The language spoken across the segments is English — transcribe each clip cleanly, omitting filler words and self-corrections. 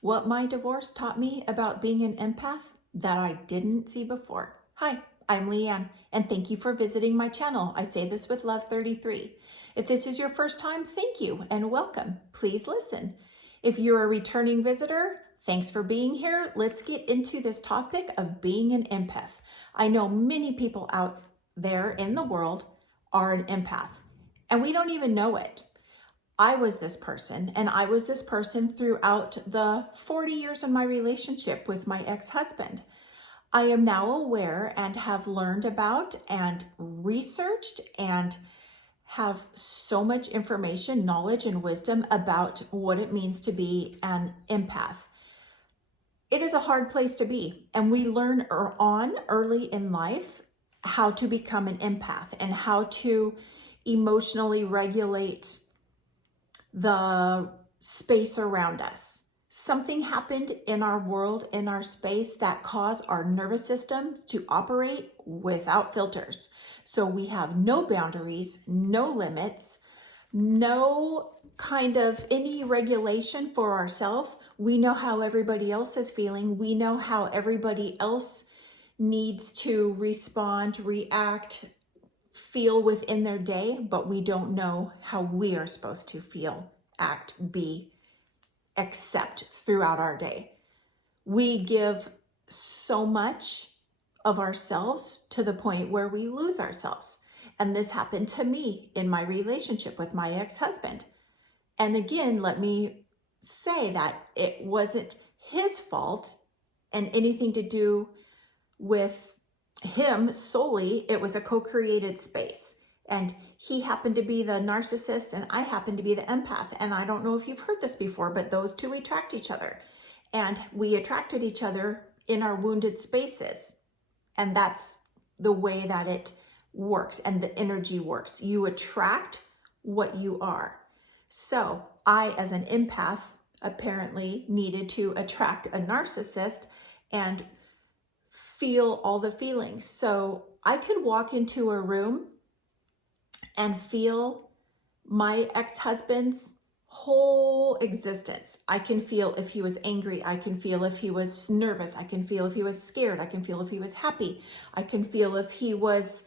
What my divorce taught me about being an empath that I didn't see before. Hi, I'm Leanne, and thank you for visiting my channel. I say this with love 33. If this is your first time, thank you and welcome. Please listen. If you're a returning visitor, thanks for being here. Let's get into this topic of being an empath. I know many people out there in the world are an empath, and we don't even know it. I was this person, and I was this person throughout the 40 years of my relationship with my ex-husband. I am now aware and have learned about and researched and have so much information, knowledge, and wisdom about what it means to be an empath. It is a hard place to be, and we learn on early in life how to become an empath and how to emotionally regulate the space around us. Something happened in our world, in our space, that caused our nervous system to operate without filters. So we have no boundaries, no limits, no kind of any regulation for ourselves. We know how everybody else is feeling. We know how everybody else needs to respond, react, feel within their day, but we don't know how we are supposed to feel, act, be, accept throughout our day. We give so much of ourselves to the point where we lose ourselves. And this happened to me in my relationship with my ex-husband. And again, let me say that it wasn't his fault and anything to do with him solely. It was a co-created space. And he happened to be the narcissist and I happened to be the empath. And I don't know if you've heard this before, but those two attract each other. And we attracted each other in our wounded spaces. And that's the way that it works and the energy works. You attract what you are. So I, as an empath, apparently needed to attract a narcissist and feel all the feelings. So I could walk into a room and feel my ex-husband's whole existence. I can feel if he was angry. I can feel if he was nervous. I can feel if he was scared. I can feel if he was happy. I can feel if he was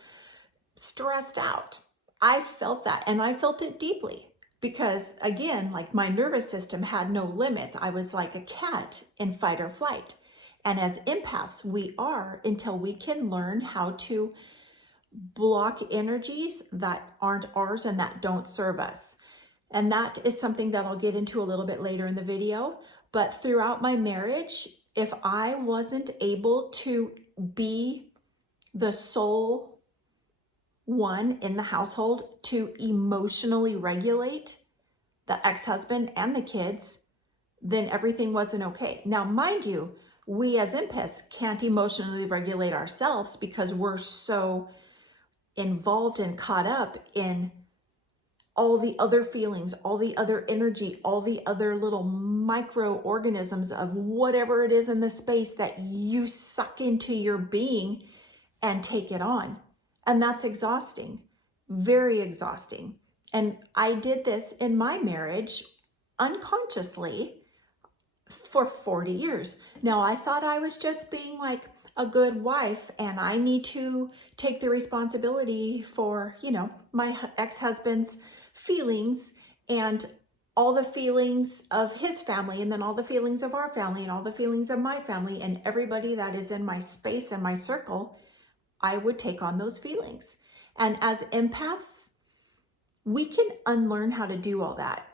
stressed out. I felt that, and I felt it deeply because, again, like my nervous system had no limits. I was like a cat in fight or flight. And as empaths, we are until we can learn how to block energies that aren't ours and that don't serve us. And that is something that I'll get into a little bit later in the video. But throughout my marriage, if I wasn't able to be the sole one in the household to emotionally regulate the ex-husband and the kids, then everything wasn't okay. Now, mind you, we as empaths can't emotionally regulate ourselves because we're so involved and caught up in all the other feelings, all the other energy, all the other little microorganisms of whatever it is in the space that you suck into your being and take it on. And that's exhausting, very exhausting. And I did this in my marriage unconsciously for 40 years. Now, I thought I was just being like a good wife and I need to take the responsibility for, my ex-husband's feelings and all the feelings of his family and then all the feelings of our family and all the feelings of my family and everybody that is in my space and my circle. I would take on those feelings. And as empaths, we can unlearn how to do all that.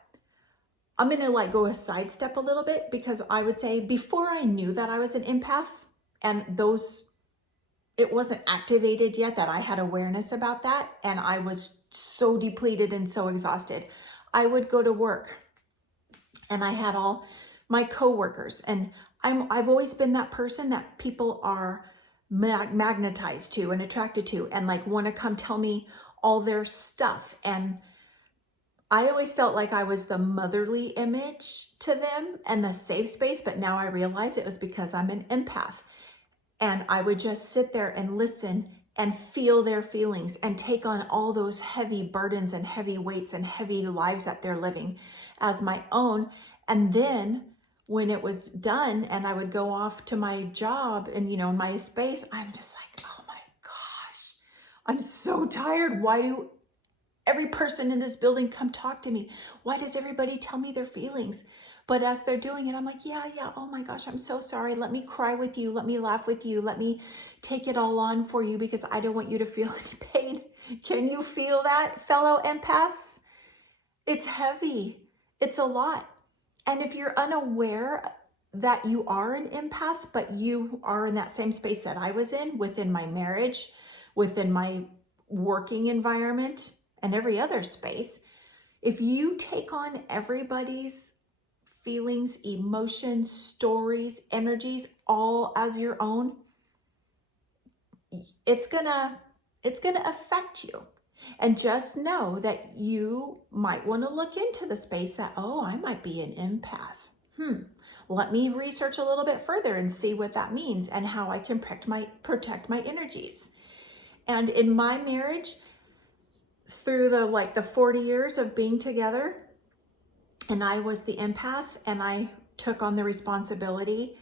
I'm going to go a sidestep a little bit because I would say before I knew that I was an empath and it wasn't activated yet that I had awareness about that. And I was so depleted and so exhausted. I would go to work and I had all my coworkers and I've always been that person that people are magnetized to and attracted to and want to come tell me all their stuff. And I always felt like I was the motherly image to them and the safe space, but now I realize it was because I'm an empath. And I would just sit there and listen and feel their feelings and take on all those heavy burdens and heavy weights and heavy lives that they're living as my own. And then when it was done and I would go off to my job and, in my space, I'm just like, oh my gosh, I'm so tired. Why do every person in this building come talk to me? Why does everybody tell me their feelings? But as they're doing it, I'm like, yeah, oh my gosh, I'm so sorry. Let me cry with you. Let me laugh with you. Let me take it all on for you because I don't want you to feel any pain. Can you feel that, fellow empaths? It's heavy. It's a lot. And if you're unaware that you are an empath, but you are in that same space that I was in, within my marriage, within my working environment, and every other space, if you take on everybody's feelings, emotions, stories, energies, all as your own, it's gonna affect you. And just know that you might want to look into the space that, oh, I might be an empath. Let me research a little bit further and see what that means and how I can protect my energies. And in my marriage, through the 40 years of being together, and I was the empath and I took on the responsibility,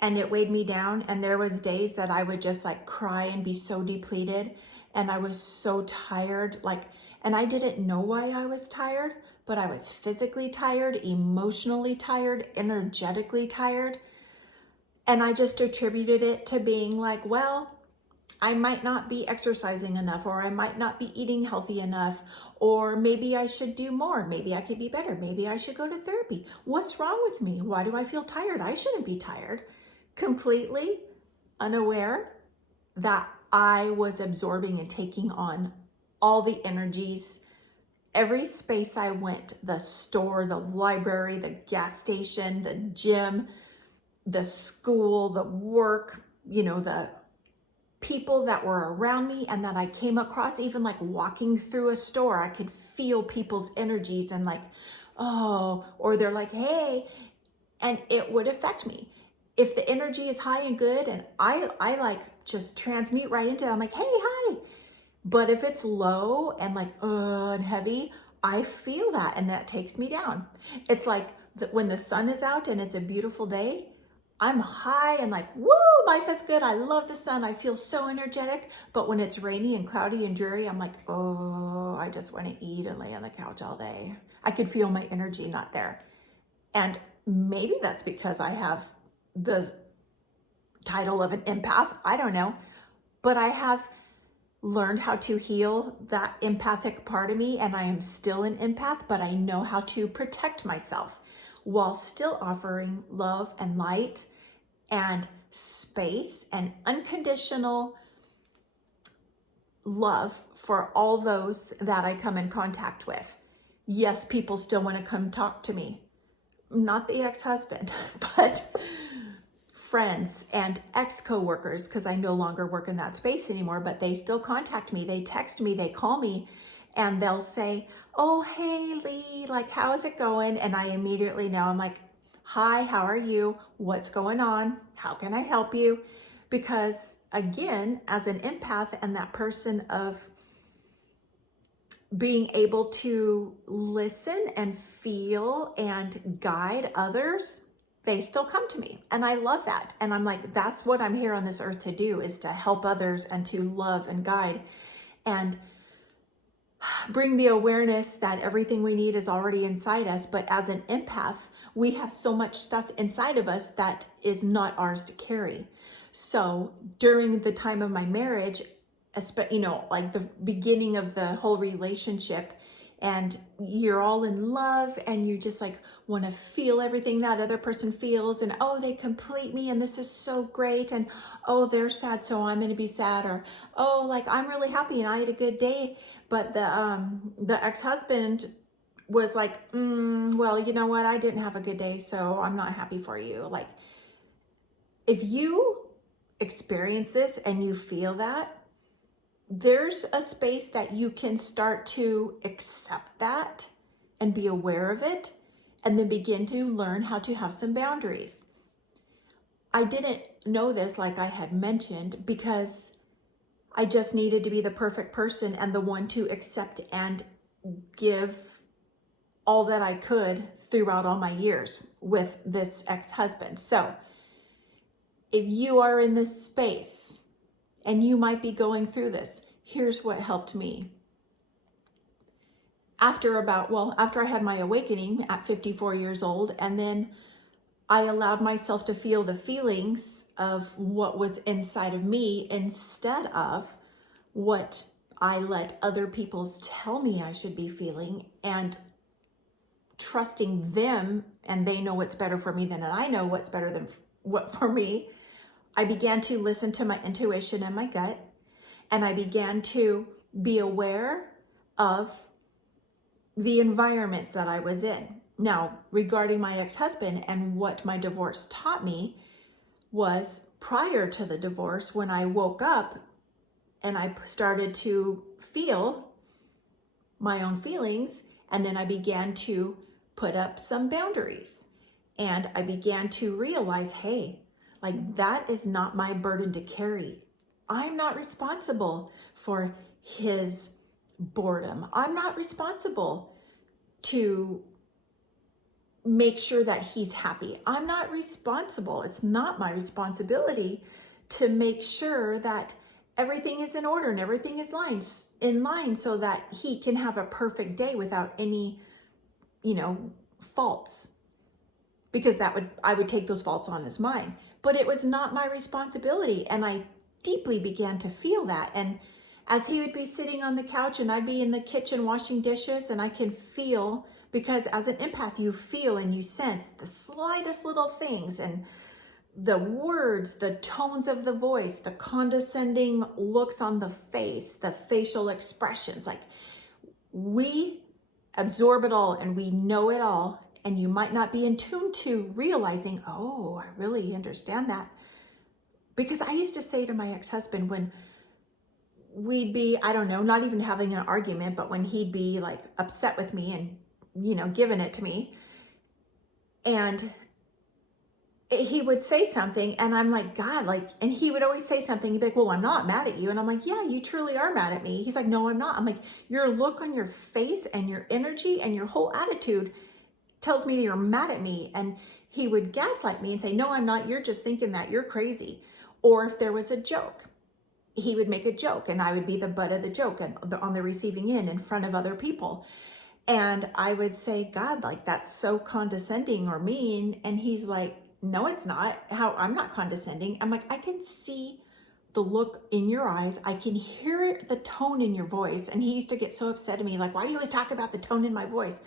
and it weighed me down. And there was days that I would just cry and be so depleted. And I was so tired, and I didn't know why I was tired, but I was physically tired, emotionally tired, energetically tired. And I just attributed it to being well, I might not be exercising enough, or I might not be eating healthy enough, or maybe I should do more. Maybe I could be better. Maybe I should go to therapy. What's wrong with me? Why do I feel tired? I shouldn't be tired. Completely unaware that I was absorbing and taking on all the energies. Every space I went, the store, the library, the gas station, the gym, the school, the work, the people that were around me and that I came across, even walking through a store, I could feel people's energies and oh, or they're like, hey, and it would affect me. If the energy is high and good and I just transmute right into it, I'm like, hey, hi. But if it's low and and heavy, I feel that and that takes me down. It's when the sun is out and it's a beautiful day, I'm high and woo, life is good. I love the sun. I feel so energetic. But when it's rainy and cloudy and dreary, I'm like, oh, I just want to eat and lay on the couch all day. I could feel my energy not there. And maybe that's because I have the title of an empath. I don't know. But I have learned how to heal that empathic part of me, and I am still an empath, but I know how to protect myself while still offering love and light and space and unconditional love for all those that I come in contact with. Yes, people still want to come talk to me. Not the ex-husband, but friends and ex-coworkers, because I no longer work in that space anymore, but they still contact me. They text me, they call me, and they'll say, oh, hey, Lee, how is it going? And I immediately know, I'm like, hi, how are you? What's going on? How can I help you? Because again, as an empath and that person of being able to listen and feel and guide others, they still come to me. And I love that. And I'm like, that's what I'm here on this earth to do, is to help others and to love and guide and bring the awareness that everything we need is already inside us. But as an empath, we have so much stuff inside of us that is not ours to carry. So during the time of my marriage, the beginning of the whole relationship, and you're all in love and you just want to feel everything that other person feels, and oh, they complete me and this is so great, and oh, they're sad so I'm going to be sad, or oh, I'm really happy and I had a good day. But the ex-husband was like, well, you know what, I didn't have a good day, so I'm not happy for you. If you experience this and you feel that, there's a space that you can start to accept that and be aware of it, and then begin to learn how to have some boundaries. I didn't know this, like I had mentioned, because I just needed to be the perfect person and the one to accept and give all that I could throughout all my years with this ex-husband. So if you are in this space and you might be going through this, here's what helped me. After I had my awakening at 54 years old, and then I allowed myself to feel the feelings of what was inside of me instead of what I let other people tell me I should be feeling, and trusting them, and they know what's better for me than I know what's better than what for me. I began to listen to my intuition and my gut, and I began to be aware of the environments that I was in. Now, regarding my ex-husband and what my divorce taught me was, prior to the divorce, when I woke up and I started to feel my own feelings, and then I began to put up some boundaries, and I began to realize, hey, like, that is not my burden to carry. I'm not responsible for his boredom. I'm not responsible to make sure that he's happy. I'm not responsible. It's not my responsibility to make sure that everything is in order and everything is in line so that he can have a perfect day without any, faults. Because I would take those faults on as mine. But it was not my responsibility. And I deeply began to feel that. And as he would be sitting on the couch and I'd be in the kitchen washing dishes, and I can feel, because as an empath, you feel and you sense the slightest little things, and the words, the tones of the voice, the condescending looks on the face, the facial expressions. Like, we absorb it all and we know it all. And you might not be in tune to realizing, oh, I really understand that. Because I used to say to my ex-husband, when we'd be, I don't know, not even having an argument, but when he'd be like upset with me and, giving it to me, and he would say something and I'm like, God, like, and he would always say something. He'd be like, well, I'm not mad at you. And I'm like, yeah, you truly are mad at me. He's like, no, I'm not. I'm like, your look on your face and your energy and your whole attitude tells me that you're mad at me. And he would gaslight me and say, no, I'm not. You're just thinking that. You're crazy. Or if there was a joke, he would make a joke and I would be the butt of the joke and on the receiving end in front of other people. And I would say, God, like, that's so condescending or mean. And he's like, no, it's not. How? I'm not condescending. I'm like, I can see the look in your eyes. I can hear the tone in your voice. And he used to get so upset at me, like, why do you always talk about the tone in my voice?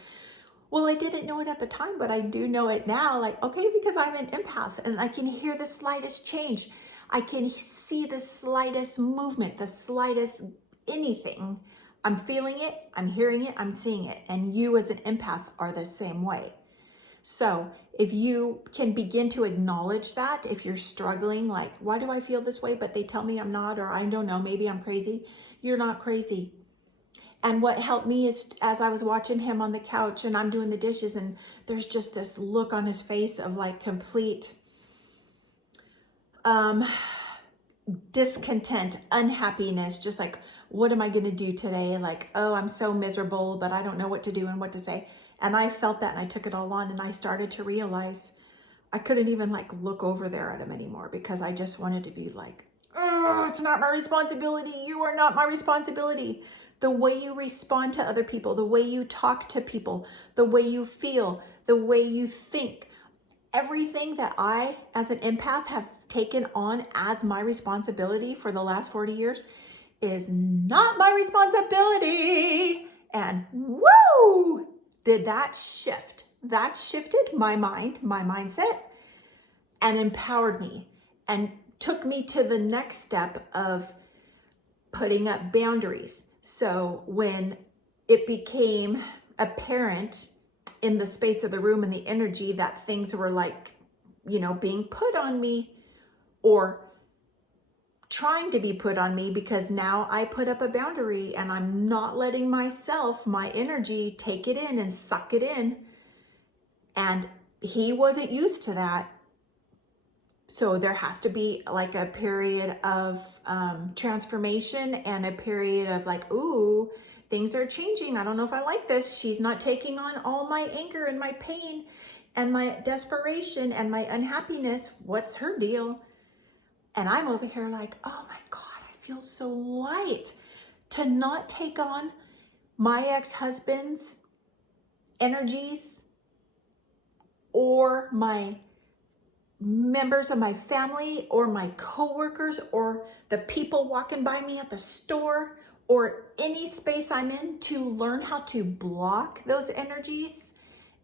Well, I didn't know it at the time, but I do know it now. Like, okay, because I'm an empath and I can hear the slightest change. I can see the slightest movement, the slightest anything. I'm feeling it, I'm hearing it, I'm seeing it. And you as an empath are the same way. So if you can begin to acknowledge that, if you're struggling, like, why do I feel this way, but they tell me I'm not, or I don't know, maybe I'm crazy. You're not crazy. And what helped me is, as I was watching him on the couch and I'm doing the dishes, and there's just this look on his face of like complete discontent, unhappiness, just like, what am I going to do today? Like, oh, I'm so miserable, but I don't know what to do and what to say. And I felt that and I took it all on, and I started to realize I couldn't even like look over there at him anymore, because I just wanted to be like, oh, it's not my responsibility. You are not my responsibility. The way you respond to other people, the way you talk to people, the way you feel, the way you think, everything that I, as an empath, have taken on as my responsibility for the last 40 years is not my responsibility. And woo, did that shift. That shifted my mind, my mindset, and empowered me and took me to the next step of putting up boundaries. So when it became apparent in the space of the room and the energy that things were like, being put on me or trying to be put on me, because now I put up a boundary and I'm not letting myself, my energy, take it in and suck it in. And he wasn't used to that. So there has to be like a period of transformation and a period of like, ooh, things are changing. I don't know if I like this. She's not taking on all my anger and my pain and my desperation and my unhappiness. What's her deal? And I'm over here like, oh my God, I feel so light to not take on my ex-husband's energies or my members of my family or my coworkers or the people walking by me at the store or any space I'm in, to learn how to block those energies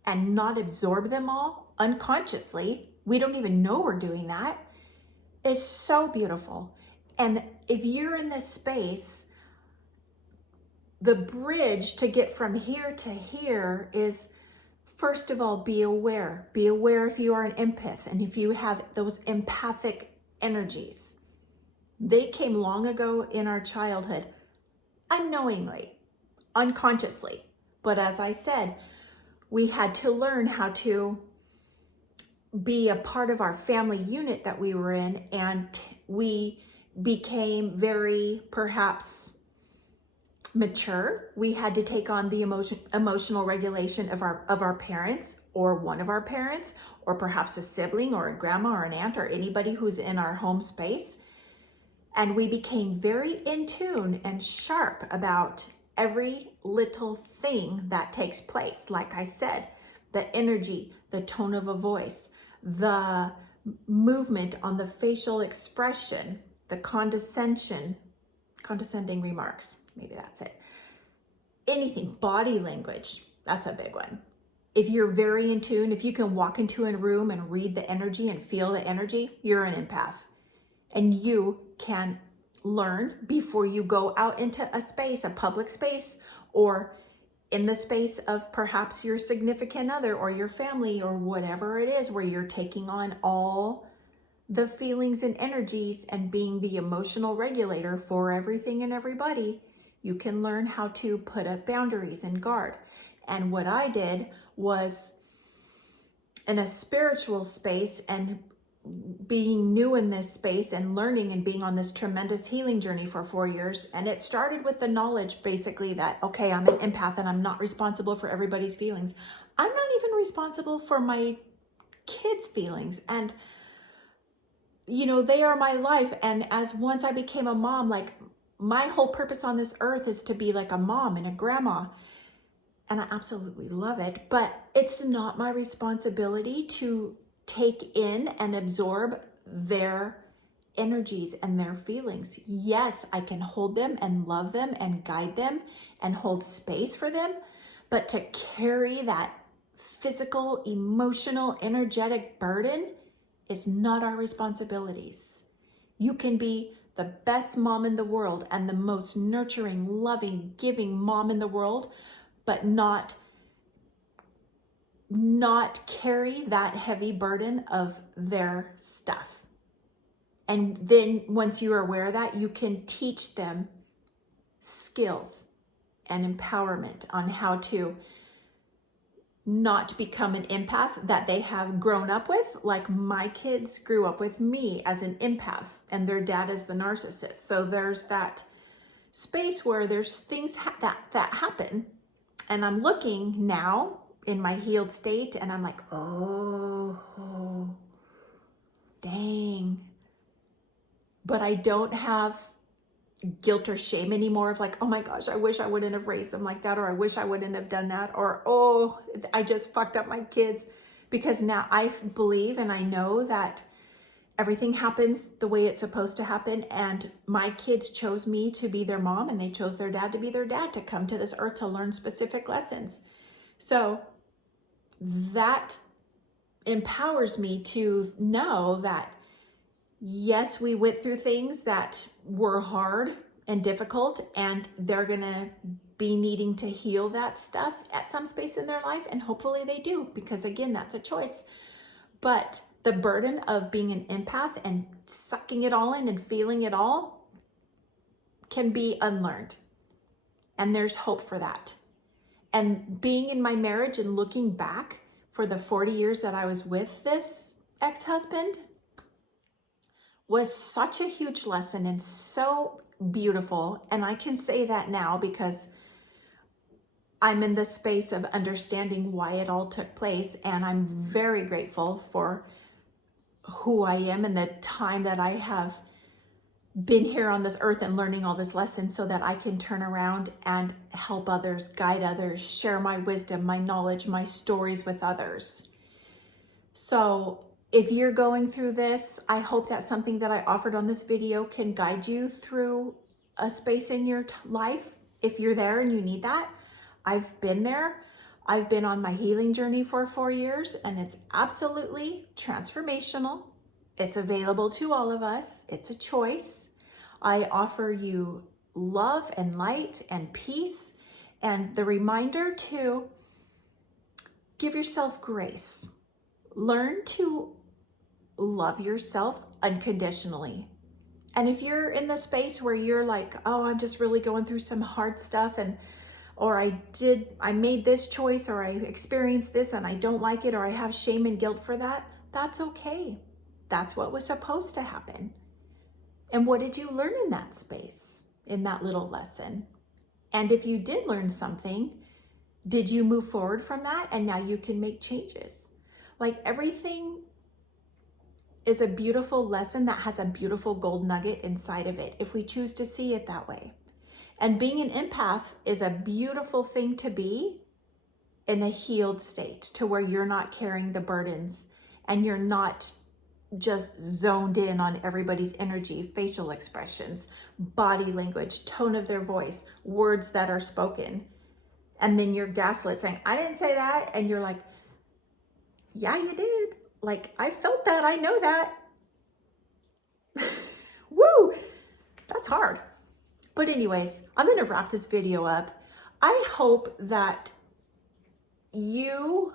and not absorb them all unconsciously. We don't even know we're doing that. It's so beautiful. And if you're in this space, the bridge to get from here to here is, first of all, be aware. Be aware if you are an empath and if you have those empathic energies. They came long ago in our childhood, unknowingly, unconsciously. But as I said, we had to learn how to be a part of our family unit that we were in, and we became very, perhaps, mature. We had to take on the emotional regulation of our parents, or one of our parents, or perhaps a sibling or a grandma or an aunt or anybody who's in our home space. And we became very in tune and sharp about every little thing that takes place. Like I said, the energy, the tone of a voice, the movement on the facial expression, the condescension, condescending remarks, maybe that's it. Anything, body language, that's a big one. If you're very in tune, if you can walk into a room and read the energy and feel the energy, you're an empath. And you can learn before you go out into a space, a public space, or in the space of perhaps your significant other or your family or whatever it is, where you're taking on all the feelings and energies and being the emotional regulator for everything and everybody. You can learn how to put up boundaries and guard. And what I did was, in a spiritual space and being new in this space and learning and being on this tremendous healing journey for 4 years. And it started with the knowledge basically that, okay, I'm an empath and I'm not responsible for everybody's feelings. I'm not even responsible for my kids' feelings. And, you know, they are my life. And as once I became a mom, like, my whole purpose on this earth is to be like a mom and a grandma. And I absolutely love it, but it's not my responsibility to take in and absorb their energies and their feelings. Yes, I can hold them and love them and guide them and hold space for them, but to carry that physical, emotional, energetic burden is not our responsibilities. You can be the best mom in the world and the most nurturing, loving, giving mom in the world, but not carry that heavy burden of their stuff. And then once you are aware of that, you can teach them skills and empowerment on how to not become an empath that they have grown up with. Like, my kids grew up with me as an empath and their dad is the narcissist. So there's that space where there's things that happen. And I'm looking now in my healed state and I'm like, oh, dang. But I don't have guilt or shame anymore of like, oh my gosh, I wish I wouldn't have raised them like that, or I wish I wouldn't have done that, or, oh, I just fucked up my kids. Because now I believe and I know that everything happens the way it's supposed to happen. And my kids chose me to be their mom, and they chose their dad to be their dad, to come to this earth to learn specific lessons. So that empowers me to know that, yes, we went through things that were hard and difficult, and they're gonna be needing to heal that stuff at some space in their life, and hopefully they do, because again, that's a choice. But the burden of being an empath and sucking it all in and feeling it all can be unlearned. And there's hope for that. And being in my marriage and looking back for the 40 years that I was with this ex-husband was such a huge lesson and so beautiful. And I can say that now because I'm in the space of understanding why it all took place, and I'm very grateful for who I am and the time that I have been here on this earth and learning all this lessons so that I can turn around and help others, guide others, share my wisdom, my knowledge, my stories with others. So if you're going through this, I hope that something that I offered on this video can guide you through a space in your life. If you're there and you need that, I've been there. I've been on my healing journey for 4 years, and it's absolutely transformational. It's available to all of us. It's a choice. I offer you love and light and peace, and the reminder to give yourself grace. Learn to love yourself unconditionally. And if you're in the space where you're like, oh, I'm just really going through some hard stuff, or I made this choice, or I experienced this and I don't like it, or I have shame and guilt for that, that's okay. That's what was supposed to happen. And what did you learn in that space, in that little lesson? And if you did learn something, did you move forward from that? And now you can make changes. Like, everything is a beautiful lesson that has a beautiful gold nugget inside of it, if we choose to see it that way. And being an empath is a beautiful thing to be in a healed state, to where you're not carrying the burdens and you're not just zoned in on everybody's energy, facial expressions, body language, tone of their voice, words that are spoken. And then you're gaslit saying, I didn't say that. And you're like, yeah, you did. Like, I felt that. I know that. Woo! That's hard. But anyways, I'm going to wrap this video up. I hope that you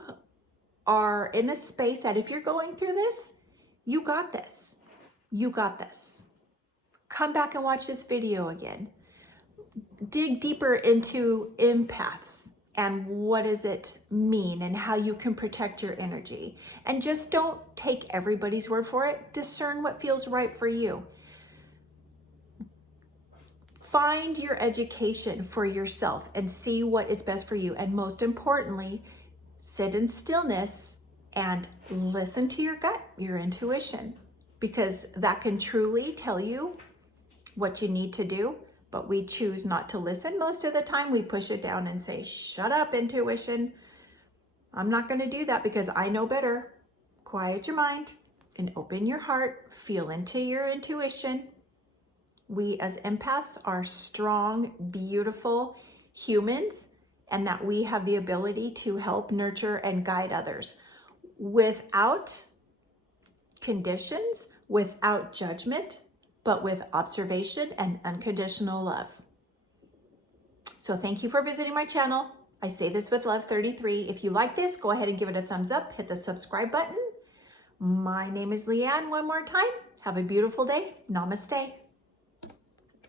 are in a space that if you're going through this, you got this. You got this. Come back and watch this video again. Dig deeper into empaths and what does it mean and how you can protect your energy. And just don't take everybody's word for it. Discern what feels right for you. Find your education for yourself and see what is best for you. And most importantly, sit in stillness and listen to your gut, your intuition, because that can truly tell you what you need to do. But we choose not to listen most of the time. We push it down and say, shut up, intuition. I'm not going to do that because I know better. Quiet your mind and open your heart. Feel into your intuition. We as empaths are strong, beautiful humans, and that we have the ability to help nurture and guide others without conditions, without judgment, but with observation and unconditional love. So thank you for visiting my channel. I say this with love, 33. If you like this, go ahead and give it a thumbs up. Hit the subscribe button. My name is Leanne one more time. Have a beautiful day. Namaste.